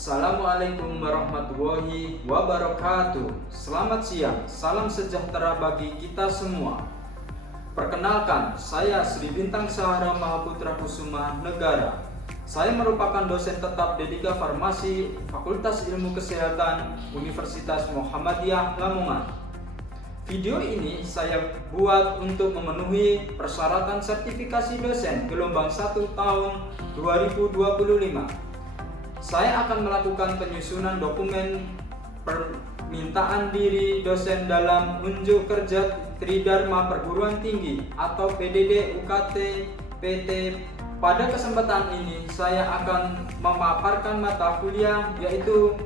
Assalamualaikum warahmatullahi wabarakatuh. Selamat siang, salam sejahtera bagi kita semua. Perkenalkan, saya Sri Bintang Sahara Mahaputra Kusuma Negara. Saya merupakan dosen tetap D3 Farmasi Fakultas Ilmu Kesehatan Universitas Muhammadiyah Lamongan. Video ini saya buat untuk memenuhi persyaratan sertifikasi dosen gelombang 1 tahun 2025. Saya akan melakukan penyusunan dokumen permintaan diri dosen dalam unjuk kerja Tridharma Perguruan Tinggi atau PDD UKT PT. Pada kesempatan ini saya akan memaparkan mata kuliah yaitu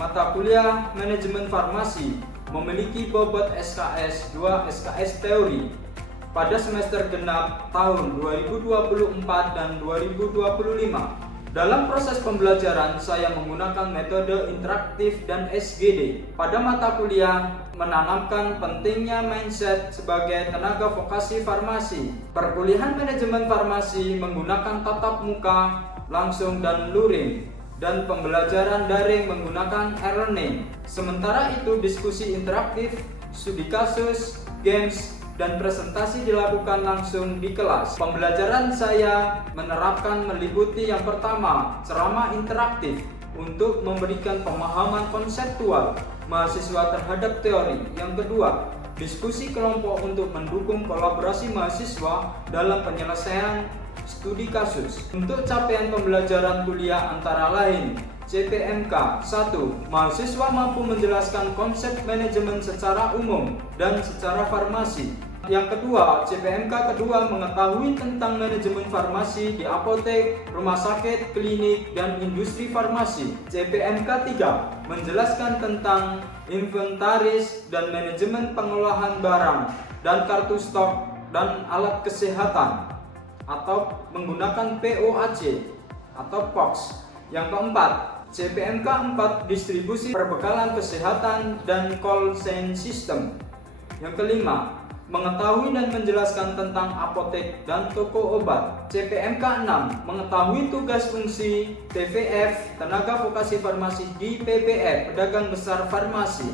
mata kuliah Manajemen Farmasi, memiliki bobot SKS 2 SKS teori pada semester genap tahun 2024 dan 2025. Dalam proses pembelajaran, saya menggunakan metode interaktif dan SGD. Pada mata kuliah, menanamkan pentingnya mindset sebagai tenaga vokasi farmasi. Perkuliahan manajemen farmasi menggunakan tatap muka, langsung dan luring, dan pembelajaran daring menggunakan e-learning. Sementara itu, diskusi interaktif, studi kasus, games, dan presentasi dilakukan langsung di kelas. Pembelajaran saya menerapkan meliputi yang pertama, ceramah interaktif untuk memberikan pemahaman konseptual mahasiswa terhadap teori. Yang kedua, diskusi kelompok untuk mendukung kolaborasi mahasiswa dalam penyelesaian studi kasus. Untuk capaian pembelajaran kuliah antara lain CPMK 1. Mahasiswa mampu menjelaskan konsep manajemen secara umum dan secara farmasi. Yang kedua, CPMK kedua mengetahui tentang manajemen farmasi di apotek, rumah sakit, klinik, dan industri farmasi. CPMK 3 menjelaskan tentang inventaris dan manajemen pengolahan barang dan kartu stok dan alat kesehatan atau menggunakan POAC atau POX. Yang keempat, CPMK 4 distribusi perbekalan kesehatan dan call sign system. Yang kelima, mengetahui dan menjelaskan tentang apotek dan toko obat. CPMK 6 mengetahui tugas fungsi TVF tenaga vokasi farmasi di PBF pedagang besar farmasi.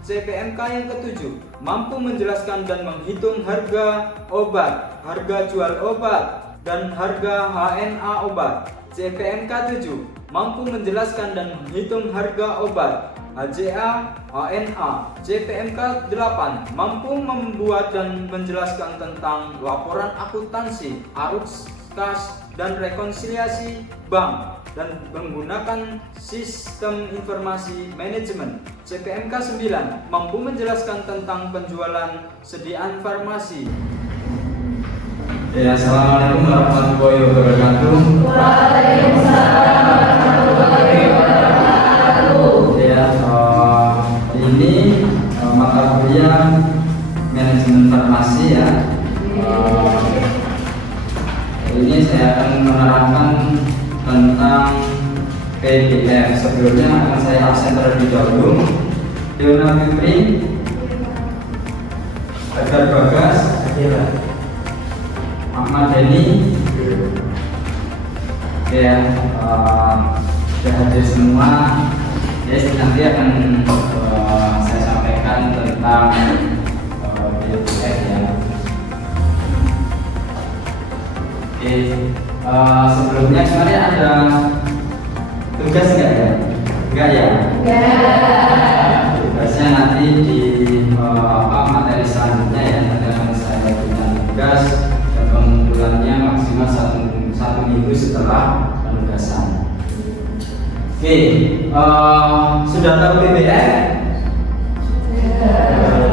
CPMK yang ketujuh mampu menjelaskan dan menghitung harga obat, harga jual obat, dan harga HNA obat. CPMK 7 mampu menjelaskan dan menghitung harga obat, HJA, HNA. CPMK 8 mampu membuat dan menjelaskan tentang laporan akuntansi, arus kas, dan rekonsiliasi bank dan menggunakan sistem informasi manajemen. CPMK 9 mampu menjelaskan tentang penjualan sediaan farmasi. Ya, assalamualaikum warahmatullahi wabarakatuh. Waalaikumsalam warahmatullahi wabarakatuh. Ya, ini mata kuliah manajemen farmasi ya. Ini saya akan menerangkan tentang PDF. Sebelumnya akan saya absen terlebih dahulu. Leona Fitri, Agar Bagas, Ahmad Dhani, ya, sudah hadir semua. Jadi nanti akan saya sampaikan tentang PDF ya. Oke, sebelumnya sebenarnya ada tugas nggak ya? Enggak ya? Tugasnya nanti di materi selanjutnya ya. Nanti akan saya berikan tugas. Pengumpulannya maksimal satu minggu setelah penugasan. Oke, sudah tahu PBF?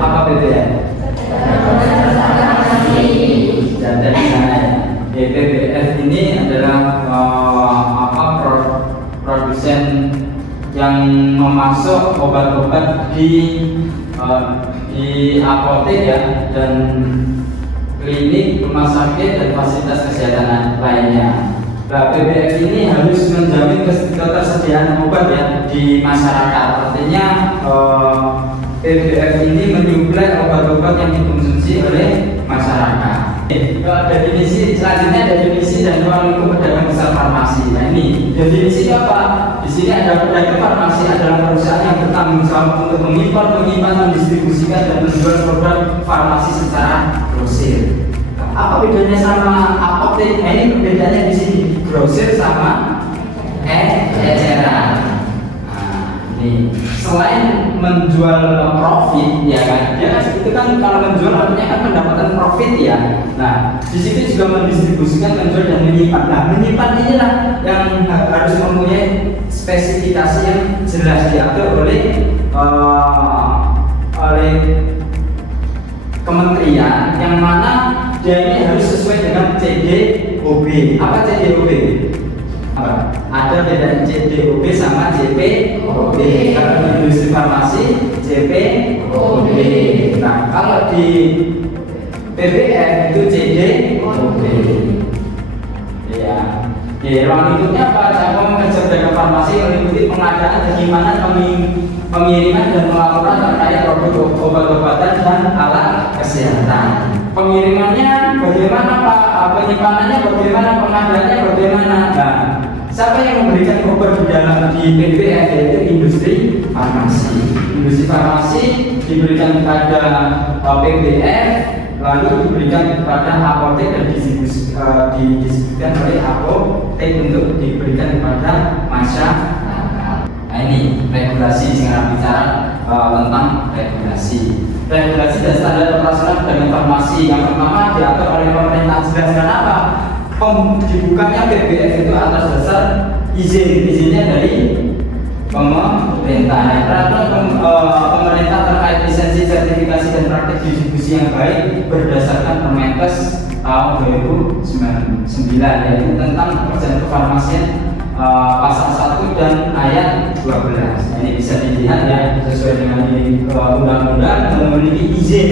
Apa PBF? Sudah ada di sana ya. PBF ini adalah produsen yang memasok obat-obat di apotek ya, dan klinik, rumah sakit, dan fasilitas kesehatan lainnya. Nah, PBF ini harus menjamin ketersediaan obat ya di masyarakat. Artinya PBF ini menyuplai obat-obat yang dikonsumsi oleh masyarakat. Definisi selanjutnya, definisi dan ruang lingkup pedagang besar farmasi. Nah ini definisi apa? Di sini ada pedagang farmasi adalah perusahaan yang bertanggung jawab untuk mengimpor, menyimpan, mendistribusikan dan menjual produk farmasi secara grosir. Apa bedanya sama apotek? Ini bedanya di sini grosir sama eceran. Nih, selain menjual profit, ya kan, dia kan itu kan kalau menjual artinya kan pendapatan profit ya. Nah, di situ juga mendistribusikan, menjual dan menyimpan. Nah, menyimpan inilah yang harus mempunyai spesifikasi yang jelas diatur oleh kementerian, yang mana dia ini harus sesuai dengan CDOB. Apa CDOB? Ada beda CDOB sama JPOB. Kalau di industri farmasi JPOB. Nah, kalau di PBF itu CDOB. Ya. Di ruang lingkupnya apa? Cabang kerja pedagang farmasi meliputi pengadaan, penyimpanan, pengiriman dan pelaporan terkait produk obat-obatan dan alat kesehatan. Pengirimannya bagaimana Pak? Penyimpanannya bagaimana? Pengadaannya bagaimana? Nah, siapa yang memberikan obat di dalam di PBF yaitu industri farmasi. Industri farmasi diberikan kepada PBF, lalu diberikan kepada apotek dan didistribusikan oleh apotek untuk diberikan kepada masyarakat. Nah ini regulasi, sekarang bicara tentang regulasi. Regulasi dan standar operasional pedagang farmasi yang pertama diatur oleh pemerintah. Jelaskan apa? Dibukanya PBF itu atas dasar izinnya dari pemerintah. Peraturan pemerintah terkait lisensi, sertifikasi dan praktik distribusi yang baik berdasarkan Permenkes tahun 2009 yaitu tentang pekerjaan kefarmasian pasal 1 dan ayat 12. Nah, ini bisa dilihat ya sesuai dengan ini undang-undang memiliki izin.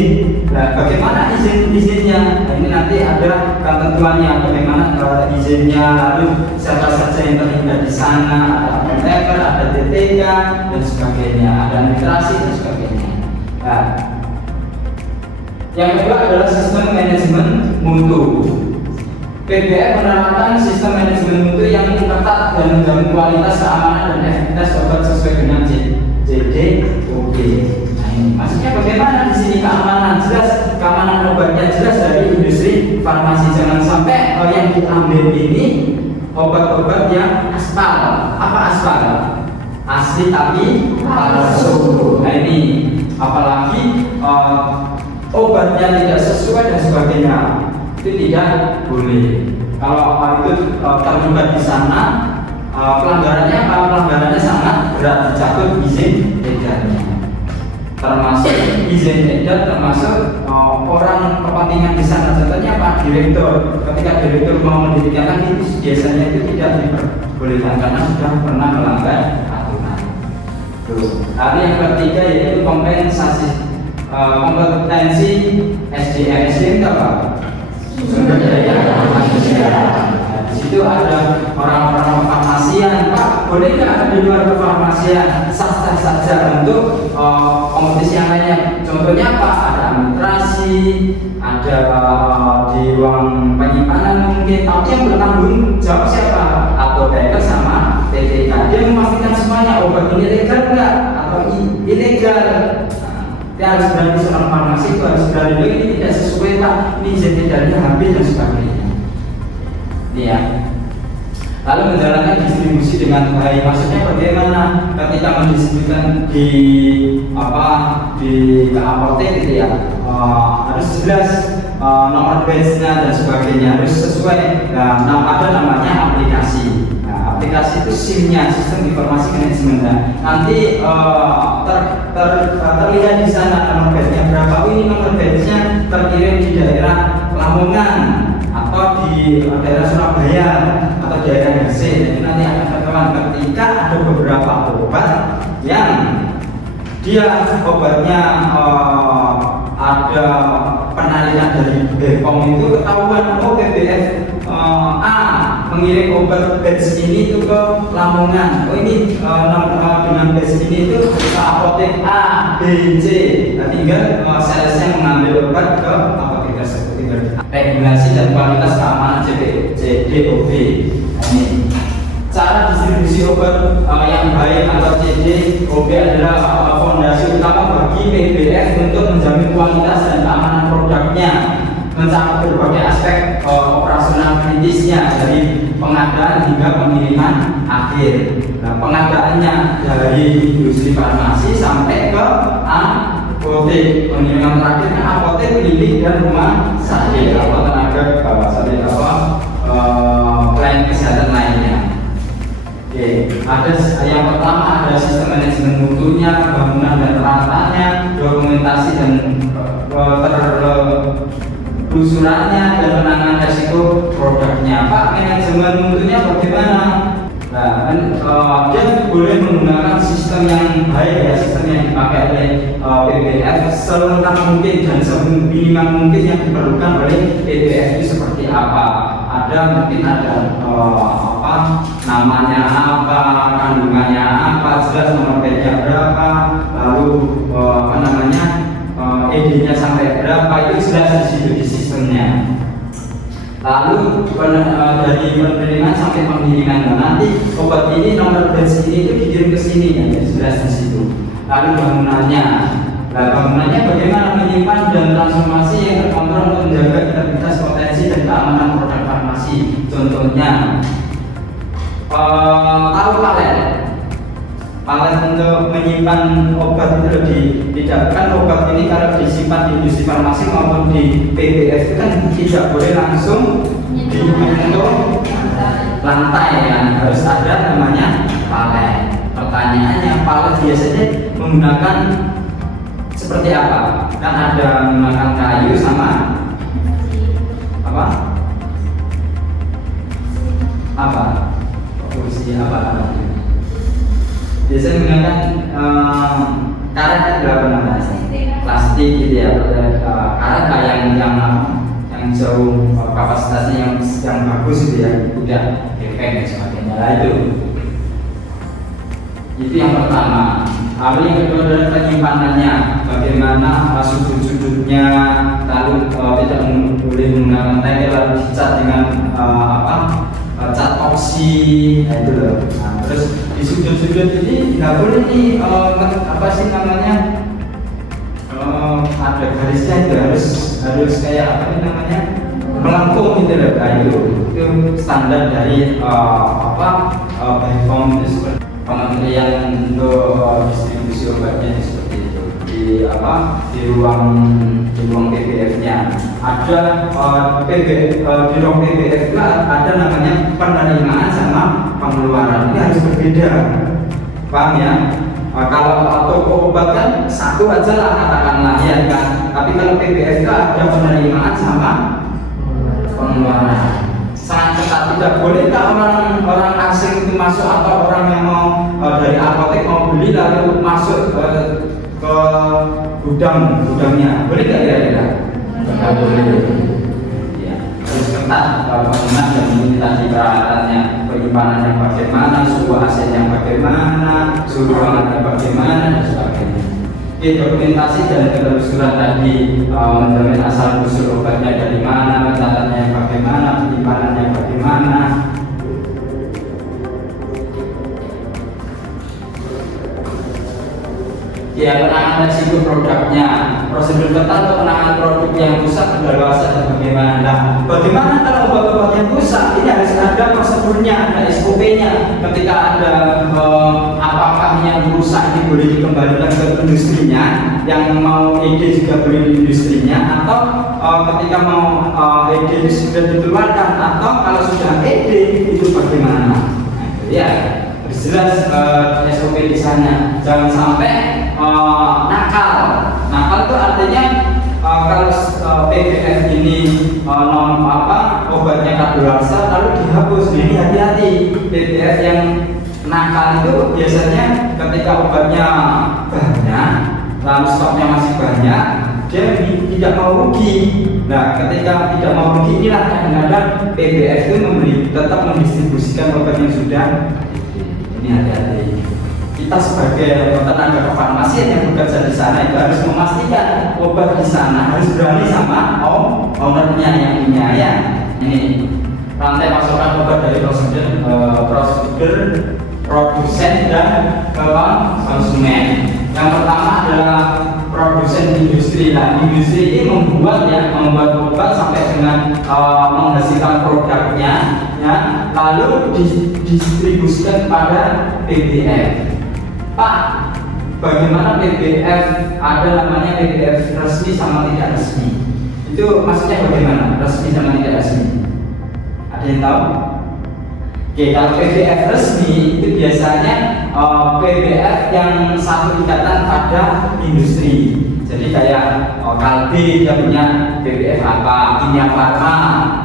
Nah, bagaimana izinnya? Nah, ini nanti ada ketentuannya bagaimana izinnya, lalu siapa saja yang terlibat di sana, ada apoteker, ada TTK dan sebagainya, ada administrasi dan sebagainya. Nah, yang kedua adalah sistem manajemen mutu. PBF menerapkan sistem manajemen mutu yang ketat dan menjamin kualitas, keamanan dan efektivitas obat sesuai dengan JDOB. Nah, ini maksudnya bagaimana di sini keamanan jelas, keamanan obatnya jelas dari industri farmasi. Jangan sampai yang diambil ini obat-obat yang aspal. Apa aspal? Asli tapi palsu. Nah ini apalagi obatnya tidak sesuai dan sebagainya, itu tidak boleh. Kalau itu terlibat di sana, pelanggarannya sangat berat, dicabut izin edarnya. Termasuk izin edar, termasuk orang kepentingan di sana. Contohnya Pak Direktur, ketika Direktur mau mendirikan itu biasanya itu tidak diperbolehkan karena sudah pernah melanggar aturan. Lalu yang ketiga yaitu kompetensi SDM. SDM itu apa? Sumber daya manusia. Di situ ada orang-orang farmasian. Pak, boleh nggak di luar kefarmasian sah-sah saja untuk kompetisi yang lainnya? Contohnya apa? Ada administrasi, ada di ruang penyimpanan mungkin. Tapi yang bertanggung jawab siapa? Apoteker sama TTK. Dia memastikan semuanya obat ini legal nggak atau ilegal. Dia harus berani, seorang farmasi itu harus berani. Ini tidak sesuai Pak, ini izin edarnya habis dan sebagainya. Ini ya. Lalu menjalankan distribusi dengan baik. Maksudnya bagaimana ketika mendistribusikan di apotek gitu ya, harus jelas nomor batch-nya dan sebagainya, harus sesuai. Nah, ada namanya aplikasi. Nah, aplikasi itu SIM-nya, sistem informasi manajemen. Nanti terlihat di sana nomor batch-nya berapa. Ini nomor batch-nya terkirim di daerah Lamongan atau di daerah Surabaya atau daerah Gresik. Jadi nanti akan ketahuan ketika ada beberapa obat yang dia obatnya ada penarikan dari BPOM itu ketahuan, oh PBF A mengirim obat batch ini itu ke Lamongan, oh ini dengan batch ini itu ke apotek A, B, C. Nah, tinggal salesnya mengambil obat ke apotek tersebut. regulasi dan kualitas keamanan CDOB. Ini cara distribusi obat yang baik atau CDOB adalah fondasi utama bagi PBF untuk menjamin kualitas dan keamanan produknya, mencakup berbagai aspek operasional kritisnya dari pengadaan hingga pengiriman akhir. Nah, pengadaannya dari industri farmasi sampai ke apotek, pengiriman terakhir ke apotek, klinik dan rumah sakit atau tenaga sakit pelayanan kesehatan lainnya. Oke, ada yang pertama ada sistem manajemen mutunya, bangunan dan perawatannya, dokumentasi dan telusurannya dan penanganan resiko produknya. Pak, manajemen mutunya bagaimana? Nah, dia boleh menggunakan sistem yang baik ya, sistem yang dipakai oleh PBF selengkap mungkin dan seminimal mungkin yang diperlukan oleh PBF itu seperti apa? Mungkin ada namanya apa, kandungannya apa, jelas nomor bednya berapa, lalu ED-nya sampai berapa, itu jelas di situ di sistemnya. Lalu dari penerimaan sampai pengiriman, nanti obat ini nomor batch ini itu dikirim ke sini ya, jelas di situ. Lalu bangunannya bagaimana menyimpan dan transformasi yang terkontrol untuk menjaga integritas, potensi dan keamanan produk farmasi. Contohnya tahu palet untuk menyimpan obat itu tidak kan obat ini kalau disimpan di industri farmasi maupun di PBF kan tidak boleh langsung dibentuk lantai ya, harus ada namanya palet. Pertanyaannya, palet biasanya menggunakan seperti apa? Kan ada menggunakan kayu sama kursi apa? Biasanya menggunakan karet itu apa namanya? Plastik gitu ya. Karet yang jauh kapasitasnya yang bagus gitu ya, udah efek dan sebagainya. Nah, itu yang pertama. Lalu yang kedua adalah penyimpanannya, bagaimana sudut-sudutnya, lalu tidak boleh menggunakan tegel, lalu dicat dengan cat oksi, nah itu loh. Nah, terus di sudut-sudut ini nggak boleh nih ada garisnya itu harus kayak melengkung gitu loh. Nah, itu standar dari BPOM Kementerian untuk distribusi obatnya seperti itu. Di ruang PBF-nya ada di ruang PBF itu ada namanya penerimaan sama pengeluaran. Ini harus berbeda, paham ya? Kalau toko obat kan satu aja lah katakanlah ya kan. Tapi kalau PBF itu ada penerimaan sama pengeluaran. Sangat ketat, tidak boleh orang asing itu masuk atau orang yang mau dari apotek mau beli lalu masuk ke gudangnya, boleh nggak kira-kira? Nggak boleh. Ya, harus ketat bangunan dan ini tadi peralatannya, penyimpanannya bagaimana, suhu AC-nya bagaimana, suhu ruangannya bagaimana dan sebagainya. Dokumentasi dan ketelusuran tadi menjamin asal usul obatnya dari mana, catatannya bagaimana, penyimpanannya bagaimana. Penanganan risiko produknya, prosedur ketat untuk penanganan produk yang rusak, kedaluarsa dan bagaimana. Nah, bagaimana kalau obat-obat yang rusak? Ini harus ada prosedurnya, ada SOP-nya. Ketika ada apakah yang rusak ini boleh dikembalikan ke industrinya, yang mau ED juga boleh di industrinya, atau ketika mau ED sudah dikeluarkan, atau kalau sudah ED itu bagaimana? Nah, itu ya. Jelas SOP di sana, jangan sampai nakal. Nakal itu artinya kalau PBF ini obatnya kadaluarsa lalu dihapus. Ini hati-hati, PBF yang nakal itu biasanya ketika obatnya banyak, lalu stoknya masih banyak, dia tidak mau rugi. Nah, ketika tidak mau rugi inilah kadang-kadang PBF itu tetap mendistribusikan obat yang sudah. Ini hati-hati. kita sebagai tenaga kefarmasian yang bekerja di sana itu harus memastikan obat di sana harus berani sama ownernya yang punya ya. Ini rantai pasokan obat dari prosedur produsen dan konsumen. Yang pertama adalah produsen industri. Nah, industri ini membuat obat sampai dengan menghasilkan produknya, ya, lalu didistribusikan kepada PBF. Pak, bagaimana PBF? Ada namanya PBF resmi sama tidak resmi. Itu maksudnya bagaimana? Resmi sama tidak resmi? Ada yang tahu? Oke, kalau PBF resmi itu biasanya PBF yang satu ikatan pada industri. Jadi kayak Kalbe dia punya PBF apa, Kimia Farma,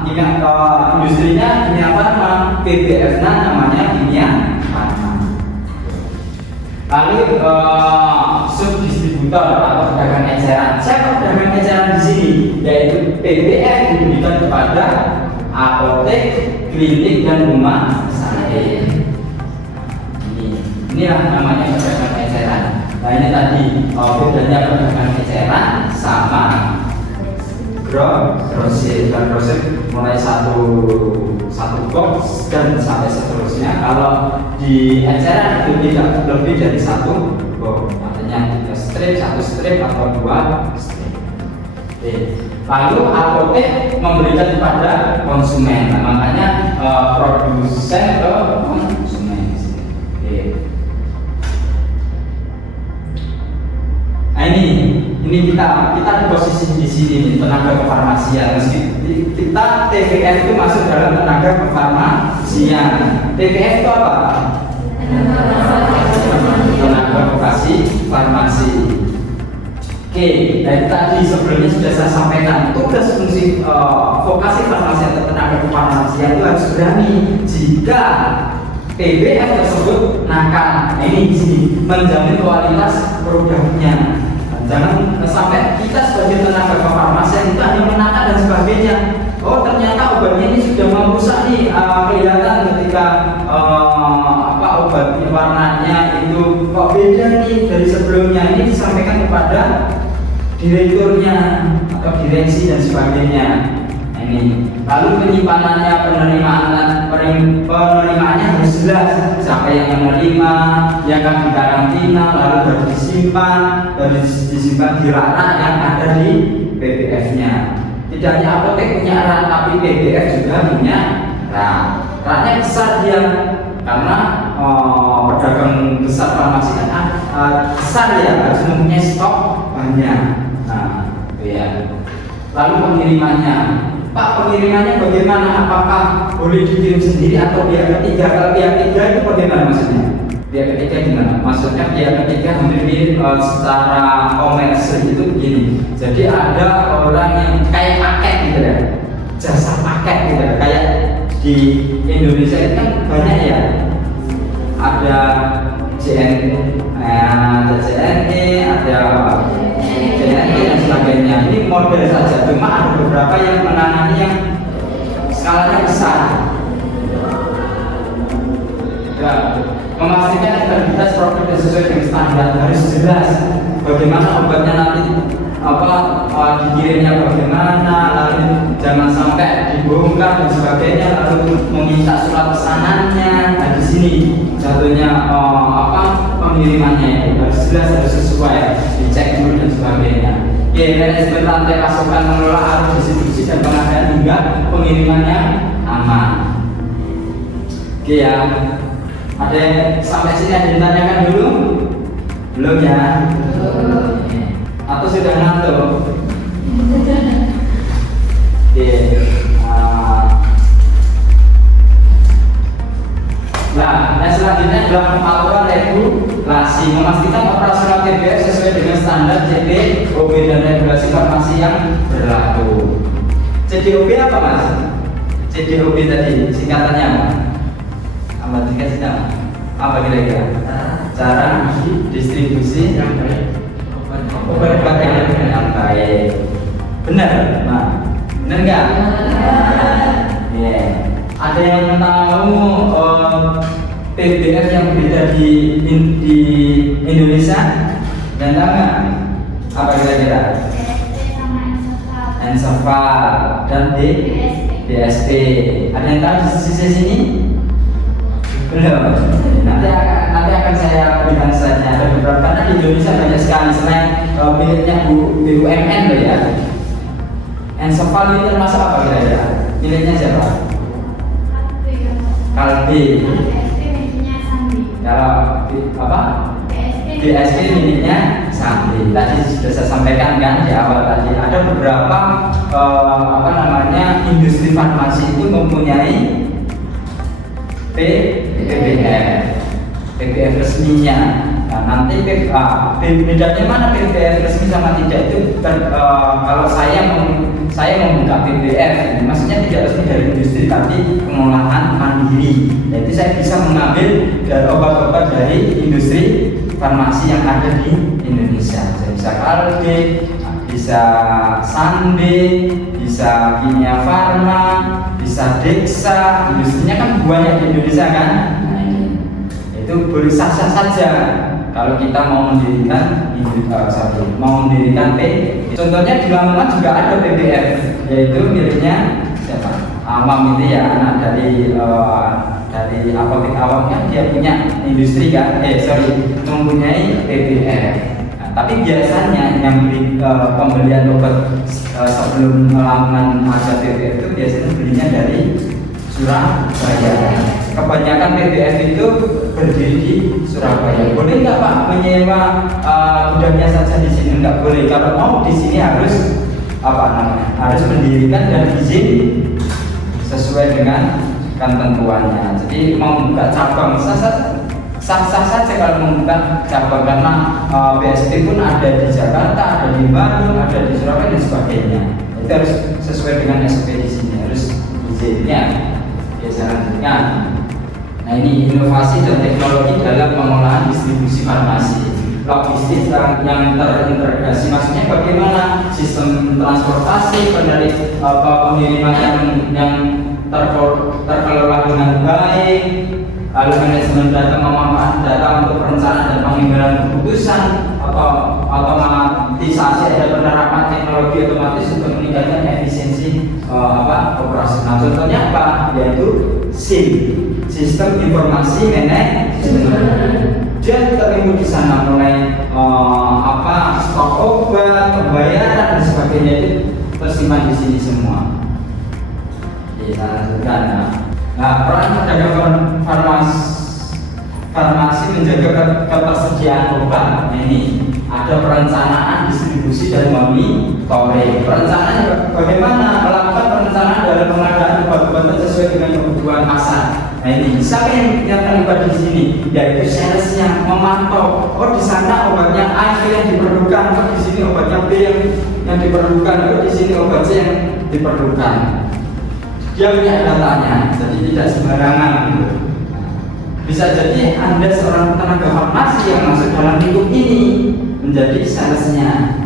industrinya Kimia Farma, PBF-nya namanya Kimia Farma. Lalu subdistributor atau pedagang eceran. Siapa pedagang eceran di sini? Yaitu PBF diberikan kepada apotek, klinik dan rumah sakit. Inilah namanya pedagang eceran. Nah ini tadi bedanya pedagang eceran sama grosir. Grosir mulai satu box dan sampai seterusnya. Kalau di eceran itu tidak lebih dari satu box, artinya satu strip atau 2 strip. Lalu apotek memberikan kepada konsumen. Nah, makanya produsen ke konsumen. Nah ini kita di posisi di sini nih, tenaga kefarmasian. Kita TVF itu masuk dalam tenaga kefarmasian. TVF itu apa? Tenaga vokasi farmasi. Oke, dari tadi sebelumnya sudah saya sampaikan tugas fungsi vokasi farmasi atau tenaga kefarmasian itu harus berani jika PBF tersebut nakal. Nah, ini di sini menjamin kualitas produknya. Jangan sampai kita sebagai tenaga kefarmasian itu hanya menakal dan sebagainya. Oh ternyata obatnya ini sudah merusak nih, kelihatan ketika obatnya warnanya itu kok beda nih dari sebelumnya. Ini disampaikan kepada direkturnya atau direksi dan sebagainya. Ini lalu penyimpanannya, penerimaannya harus jelas siapa yang menerima, yang akan dikarantina, lalu baru disimpan di rak yang ada di PBF-nya. Tidak hanya apotek punya rak, tapi PBF juga punya rak. Raknya besar dia karena pedagang besar farmasi kan besar ya, harus mempunyai stok banyak. Nah, ya. Lalu pengirimannya. Pak, pengirimannya bagaimana? Apakah boleh dikirim sendiri atau pihak ketiga? Kalau pihak ketiga itu bagaimana maksudnya? Pihak ketiga gimana? Maksudnya pihak ketiga memilih secara komersil itu begini. Jadi ada orang yang kayak paket gitu ya, jasa paket gitu ya. Kayak di Indonesia itu kan banyak ya. Ada JNE, ada JNE dan sebagainya. Ini model saja, cuma ada beberapa yang menangani yang skalanya besar. Ya, memastikan integritas produk yang sesuai dengan standar, harus jelas bagaimana obatnya nanti dikirimnya bagaimana, lalu jangan sampai dibongkar dan sebagainya, lalu meminta surat pesanannya. Nah di sini jatuhnya pengirimannya itu harus jelas, harus sesuai, dicek dulu dan sebagainya. Oke, manajemen rantai pasokan mengelola arus distribusi dan pengadaan hingga pengirimannya aman. Oke ya, ada sampai sini ada yang ditanyakan dulu? Belum ya? Atau sudah ngantuk? Oke. Nah, selanjutnya adalah pengaturan regulasi, memastikan operasional PBF sesuai dengan standar CDOB dan regulasi farmasi yang berlaku. CDOB apa mas? CDOB tadi singkatannya apa? Apa singkatnya? Apa kira-kira? Cara distribusi yang baik. Obat yang baik. Benar? Nah, benar nggak? Yeah. Ada yang tahu PBF yang beredar di Indonesia? Dan nama apa kira-kira? Ensafal dan DSP. Ada yang tahu di sisi sini? Belum. Nanti akan saya berikan slide-nya. Ada beberapa, karena di Indonesia banyak sekali selain miliknya BUMN loh ya. Ensafal ini termasuk apa kira-kira? Miliknya siapa? Kalbe. Kalau apa? DSP miliknya Sandi. Tadi sudah saya sampaikan kan di awal tadi ada beberapa industri farmasi itu mempunyai PBF resminya. Nah, nanti bedanya mana PBF resmi sama tidak itu kalau saya membuka PBF, maksudnya tidak resmi dari industri tapi pengolahan mandiri. Jadi saya bisa mengambil dari obat-obat dari industri farmasi yang ada di Indonesia. Saya bisa Kalbe, bisa Sande, bisa Kimia Farma, bisa Dexa. Industrinya kan banyak di Indonesia kan. Nah, itu boleh sah-sah saja kalau kita mau mendirikan P. Contohnya di Lamongan juga ada PBF, yaitu miliknya siapa? Amam itu ya, anak dari apotek awam kan, dia punya industri kan, mempunyai PBF. Nah, tapi biasanya yang pembelian obat sebelum Lamongan ada PBF itu biasanya belinya dari Surabaya. Kebanyakan PBF itu berdiri di Surabaya. Boleh nggak Pak menyewa gudangnya saja di sini? Nggak boleh. Kalau mau di sini harus harus mendirikan dan izin sesuai dengan ketentuannya. Jadi mau membuka cabang sah-sah saja kalau membuka cabang, karena BSP pun ada di Jakarta, ada di Bandung, ada di Surabaya dan sebagainya. Itu harus sesuai dengan SOP di sini, harus izinnya. Selanjutnya, nah ini inovasi dan teknologi dalam pengolahan distribusi farmasi. Logistik yang terintegrasi, maksudnya bagaimana sistem transportasi, pengiriman yang terkelola dengan baik, lalu manajemen data, memanfaatkan data untuk perencanaan dan pengambilan keputusan, atau otomatisasi, ada penerapan teknologi otomatis untuk meningkatkan efisiensi operasional. Contohnya apa? Yaitu SIM, Sistem Informasi Manajemen. Dia terlibat di sana, mulai stok obat, pembayaran dan sebagainya itu tersimpan di sini semua. Jadi lanjutkan. Nah, peran pedagang farmasi menjaga ketersediaan obat. Ini ada perencanaan, distribusi dan monitoring. Perencanaan bagaimana melakukan perencanaan dalam pengadaan obat-obatan sesuai dengan kebutuhan pasar. Nah, ini siapa yang terlibat di sini? Yaitu salesnya, memantau. Oh, di sana obatnya A yang diperlukan, oh di sini obatnya B yang diperlukan, oh di sini obat C yang diperlukan. Dia punya datanya, jadi tidak sembarangan. Bisa jadi Anda seorang tenaga farmasi yang masuk dalam lingkup ini menjadi salesnya.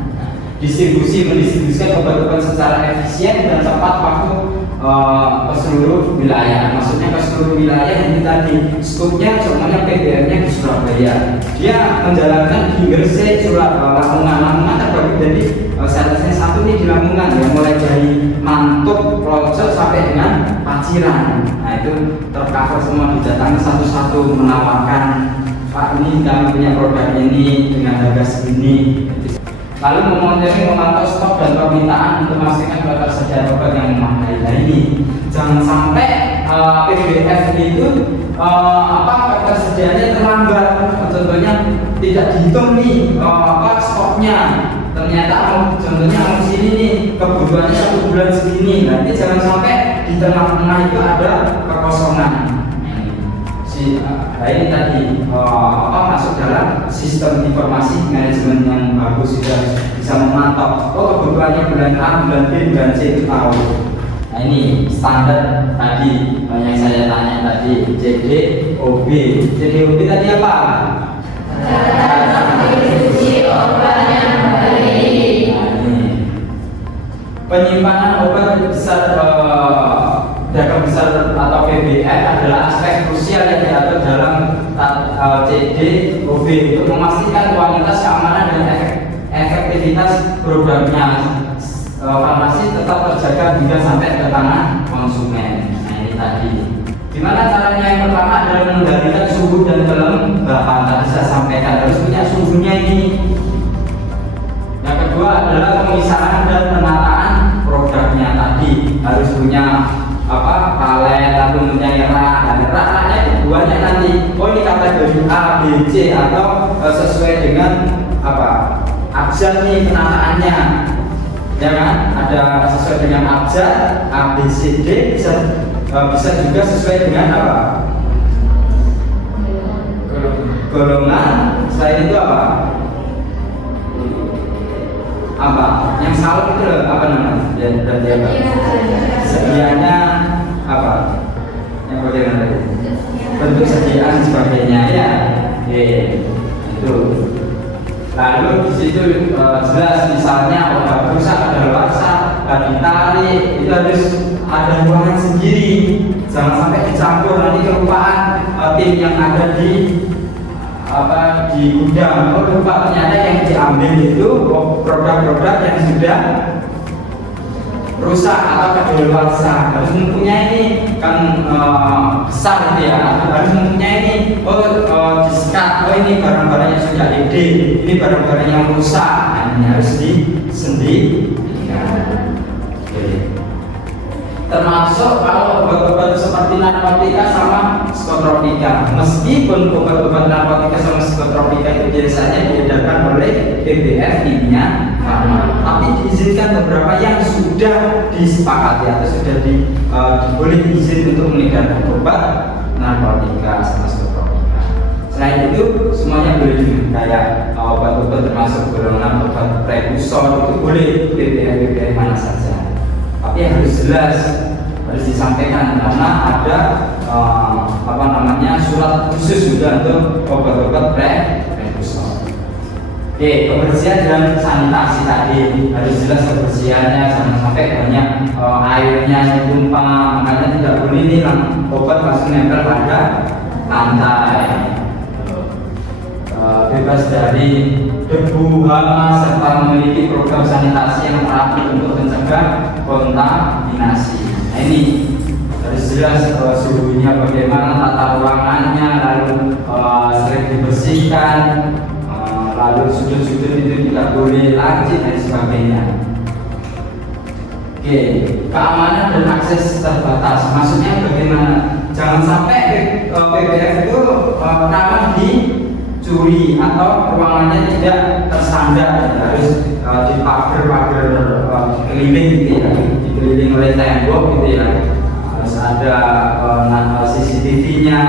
Mendistribusikan obat-obat secara efisien dan tepat waktu ke seluruh wilayah. Maksudnya ke seluruh wilayah ini tadi skupnya semuanya PBF-nya di Surabaya. Dia menjalankan di Gresik, Lamongan terbagi jadi salesnya satu nih di Lamongan, yang mulai dari Mantuk, Plojo sampai dengan Paciran. Nah itu tercover semua, didatangi satu-satu menawarkan, Pak ini kami punya produk ini dengan harga segini. Lalu memantau stok dan permintaan untuk memastikan ketersediaan obat yang memadai. Nah ini jangan sampai PBF itu ketersediaannya terlambat. Contohnya tidak dihitung nih stoknya. Ternyata contohnya sini nih kebutuhannya 1 bulan segini. Nanti jangan sampai di tengah-tengah itu ada kekosongan. Nah ini tadi masuk dalam sistem informasi manajemen yang bagus, sudah bisa memantau kebutuhannya bulan A, bulan B, bulan C itu tahu. Nah ini standar tadi yang saya tanya tadi, JDOB. JDOB tadi apa? Penyimpanan obat besar dagang besar atau PBF adalah aspek krusial yang diatur dalam untuk memastikan kualitas, keamanan, dan efektivitas produknya farmasi tetap terjaga hingga sampai ke tangan konsumen. Nah ini tadi. Gimana caranya? Yang pertama adalah mengendalikan suhu dan kelembapan. Tadi saya sampaikan harus punya suhunya ini. Yang kedua adalah pemisahan dan penataan produknya. Tadi harus punya palet, lalu punya rak. Dan raknya dibuatnya nanti. Oh ini kategori A, B, C atau sesuai dengan abjad nih penataannya. Ya kan? Ada sesuai dengan abjad A, B, C, D, bisa juga sesuai dengan golongan. Selain itu yang salah itu namanya? Sedianya yang bagaimana tadi? Bentuk sediaan sebagainya ya. Itu. Lalu di situ jelas misalnya obat rusak ada luarsa, ditarik, itu harus ada ruangan sendiri. Jangan sampai dicampur nanti kelupaan tim yang ada di gudang. Oh lupa ternyata yang diambil itu produk-produk yang sudah rusak atau kadaluarsa. Harus mempunyai ini kan besar gitu ya. Harus mempunyai ini diskat. Ini barang-barang yang sudah ede, ini barang-barang yang rusak. Nah, ini harus disendirikan. Termasuk kalau obat-obat seperti narkotika sama psikotropika. Meskipun obat-obat narkotika sama psikotropika itu biasanya diedarkan oleh BBF Kimia Farma, tapi diizinkan beberapa yang sudah disepakati atau sudah boleh izin untuk mengedarkan obat narkotika sama psikotropika. Selain itu semuanya boleh kayak obat-obat termasuk golongan obat prekursor itu boleh BBF mana saja. Tapi harus jelas, harus disampaikan karena ada surat khusus juga untuk obat-obat prekursor. Oke, kebersihan dan sanitasi tadi harus jelas kebersihannya, jangan sampai banyak airnya yang tumpah. Makanya tidak boleh nih obat langsung nempel pada lantai. Bebas dari debu, hama, serta memiliki program sanitasi yang teratur untuk mencegah kontaminasi. Nah ini harus jelas suhunya bagaimana, tata ruangannya, lalu sering dibersihkan, lalu sudut-sudut itu tidak boleh lancip dan sebagainya. Oke, keamanan dan akses terbatas. Maksudnya bagaimana? Jangan sampai PBF itu rawan dicuri atau ruangannya tidak terstandar. Harus dipagar-pagar dikeliling gitu ya, dikeliling oleh tembok gitu ya. Harus ada CCTV-nya.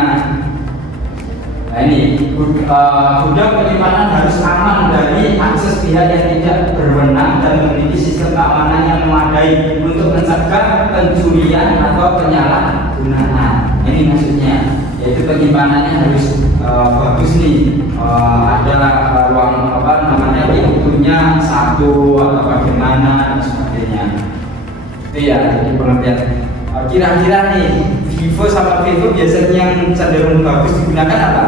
Nah ini gudang penyimpanan harus aman dari akses pihak yang tidak berwenang dan memiliki sistem keamanan yang memadai untuk mencegah pencurian atau penyalahgunaan. Ini maksudnya, yaitu penyimpanannya harus bagus nih. Ada ruang pintunya satu atau bagaimana dan sebagainya. Itu ya, jadi pengertian. Kira-kira nih Vivo sama Vivo biasanya yang cenderung bagus digunakan apa?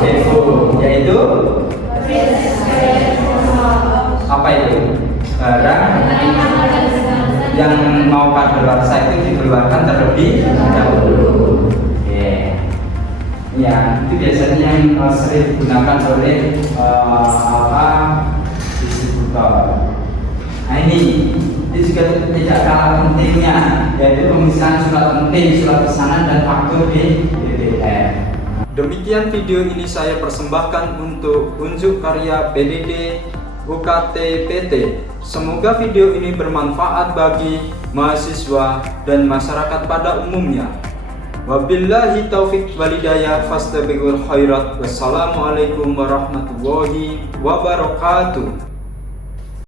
Vivo, yaitu apa itu? Barang yang mau kadaluarsa itu dikeluarkan terlebih dahulu. Ya, itu biasanya yang sering digunakan oleh distributor. Nah ini juga tidak kalah pentingnya, yaitu pemisahan surat penting, surat pesanan dan faktur di BBM. Demikian video ini saya persembahkan untuk unjuk karya PDD UKT PT. Semoga video ini bermanfaat bagi mahasiswa dan masyarakat pada umumnya. Wabillahi taufiq walhidayah, fastabiqul khairat. Wassalamualaikum warahmatullahi wabarakatuh.